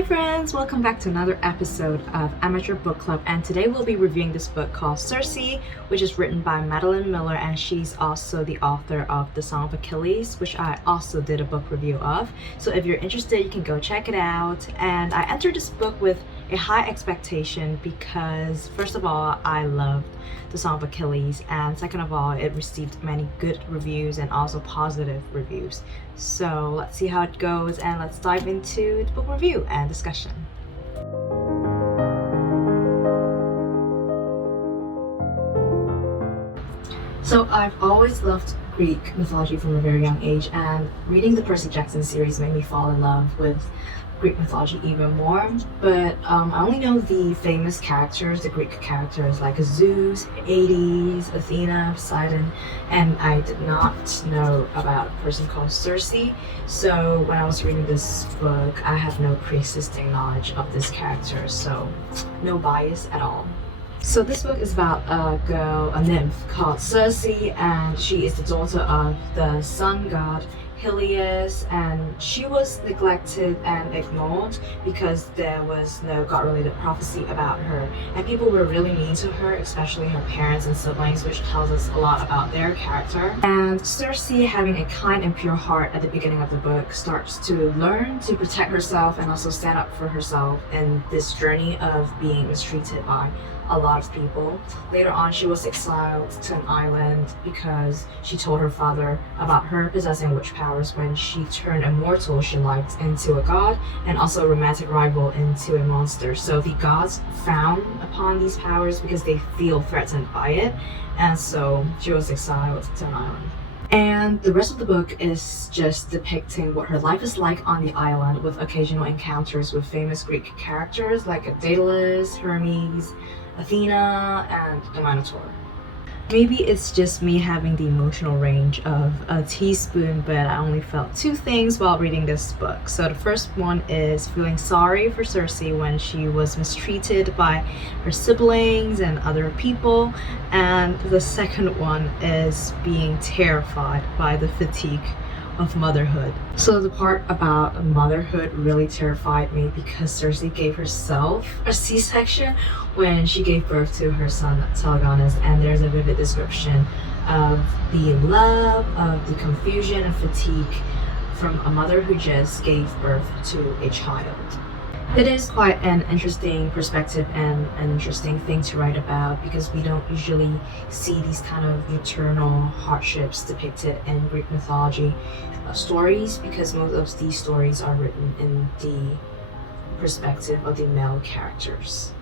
Hi friends, welcome back to another episode of Amateur Book Club, and today we'll be reviewing this book called Circe, which is written by Madeline Miller, and she's also the author of the Song of Achilles, which I also did a book review of. So if you're interested, you can go check it out. And I entered this book with a high expectation because first of all, I loved the Song of Achilles, and second of all, it received many good reviews and also positive reviews. So let's see how it goes, and let's dive into the book review and discussion. So I've always loved Greek mythology from a very young age, and reading the Percy Jackson series made me fall in love with Greek mythology even more. But I only know the famous characters, the Greek characters like Zeus, Hades, Athena, Poseidon, and I did not know about a person called Circe. So when I was reading this book, I have no pre-existing knowledge of this character, so no bias at all. So this book is about a nymph called Circe, and she is the daughter of the sun god Helios, and she was neglected and ignored because there was no god-related prophecy about her, and people were really mean to her, especially her parents and siblings, which tells us a lot about their character. And Circe, having a kind and pure heart at the beginning of the book, starts to learn to protect herself and also stand up for herself in this journey of being mistreated by a lot of people. Later on, she was exiled to an island because she told her father about her possessing witch powers when she turned a mortal she liked into a god, and also a romantic rival into a monster. So the gods frown upon these powers because they feel threatened by it, and so she was exiled to an island. And the rest of the book is just depicting what her life is like on the island, with occasional encounters with famous Greek characters like Daedalus, Hermes, Athena, and the Minotaur. Maybe it's just me having the emotional range of a teaspoon, but I only felt two things while reading this book. So the first one is feeling sorry for Circe when she was mistreated by her siblings and other people, and the second one is being terrified by the fatigue of motherhood. So the part about motherhood really terrified me because Circe gave herself a C-section when she gave birth to her son Telegonus, and there's a vivid description of the love, of the confusion and fatigue from a mother who just gave birth to a child. It is quite an interesting perspective and an interesting thing to write about because we don't usually see these kind of maternal hardships depicted in Greek mythology stories, because most of these stories are written in the perspective of the male characters.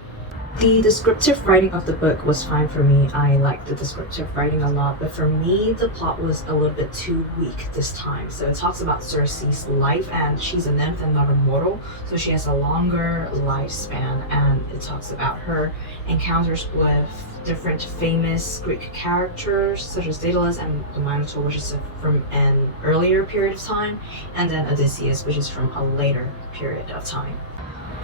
The descriptive writing of the book was fine for me. I liked the descriptive writing a lot, but for me, the plot was a little bit too weak this time. So it talks about Circe's life, and she's a nymph and not a mortal, so she has a longer lifespan, and it talks about her encounters with different famous Greek characters such as Daedalus and the Minotaur, which is from an earlier period of time, and then Odysseus, which is from a later period of time.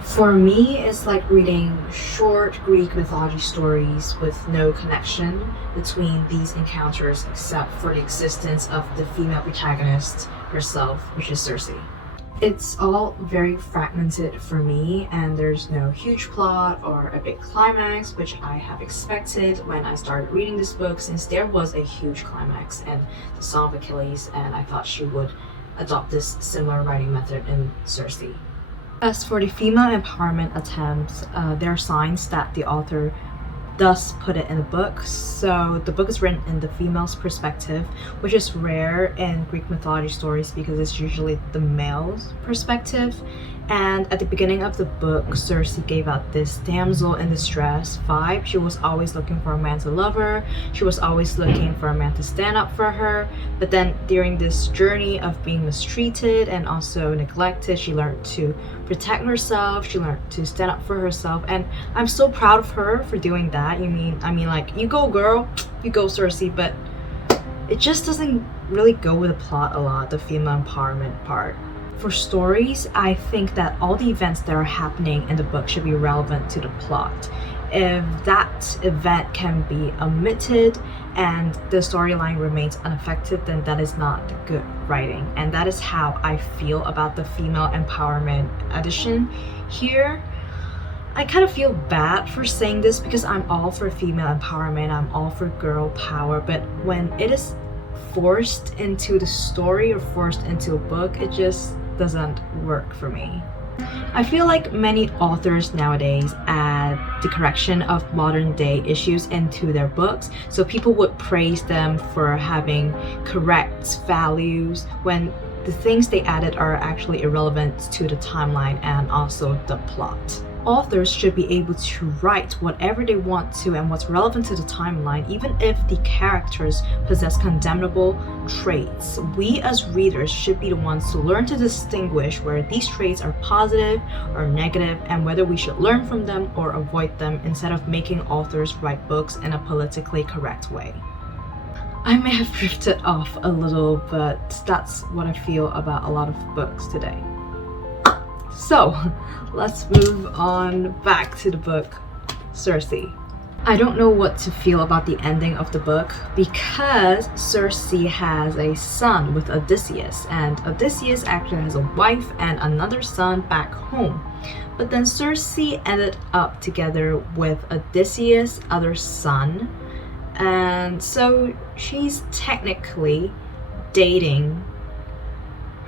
For me, it's like reading short Greek mythology stories with no connection between these encounters except for the existence of the female protagonist herself, which is Circe. It's all very fragmented for me, and there's no huge plot or a big climax, which I have expected when I started reading this book, since there was a huge climax in the Song of Achilles, and I thought she would adopt this similar writing method in Circe. As for the female empowerment attempts, there are signs that the author does put it in the book. So the book is written in the female's perspective, which is rare in Greek mythology stories because it's usually the male's perspective. And at the beginning of the book, Circe gave out this damsel in distress vibe. She was always looking for a man to love her. She was always looking for a man to stand up for her. But then during this journey of being mistreated and also neglected, she learned to protect herself. She learned to stand up for herself. And I'm so proud of her for doing that. I mean, like, you go girl, you go Circe, but it just doesn't really go with the plot a lot, the female empowerment part. For stories, I think that all the events that are happening in the book should be relevant to the plot. If that event can be omitted and the storyline remains unaffected, then that is not good writing. And that is how I feel about the female empowerment edition here. I kind of feel bad for saying this because I'm all for female empowerment, I'm all for girl power, but when it is forced into the story or forced into a book, it just doesn't work for me. I feel like many authors nowadays add the correction of modern day issues into their books, so people would praise them for having correct values when the things they added are actually irrelevant to the timeline and also the plot. Authors should be able to write whatever they want to and what's relevant to the timeline, even if the characters possess condemnable traits. We as readers should be the ones to learn to distinguish where these traits are positive or negative and whether we should learn from them or avoid them instead of making authors write books in a politically correct way. I may have drifted off a little, but that's what I feel about a lot of books today. So let's move on back to the book Circe. I don't know what to feel about the ending of the book because Circe has a son with Odysseus, and Odysseus actually has a wife and another son back home. But then Circe ended up together with Odysseus' other son, and so she's technically dating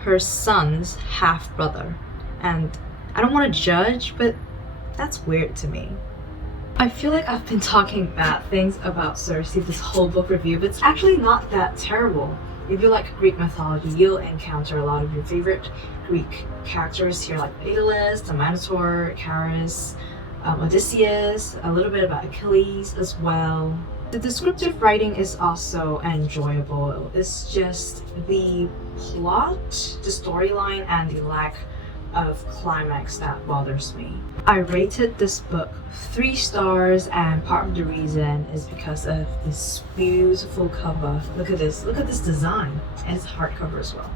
her son's half-brother. And I don't want to judge, but that's weird to me. I feel like I've been talking bad things about Circe this whole book review, but it's actually not that terrible. If you like Greek mythology, you'll encounter a lot of your favorite Greek characters here, like Daedalus, the Minotaur, Charis, Odysseus, a little bit about Achilles as well. The descriptive writing is also enjoyable. It's just the plot, the storyline, and the lack of climax that bothers me. I rated this book 3 stars, and part of the reason is because of this beautiful cover. Look at this design, and it's hardcover as well.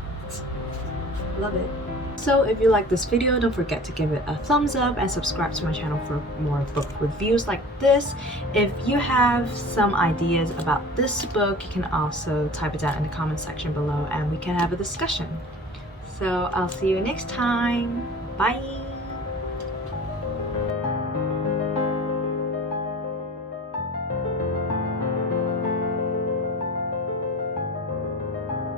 Love it. So if you like this video, don't forget to give it a thumbs up and subscribe to my channel for more book reviews like this. If you have some ideas about this book, you can also type it down in the comment section below and we can have a discussion. So I'll see you next time. Bye!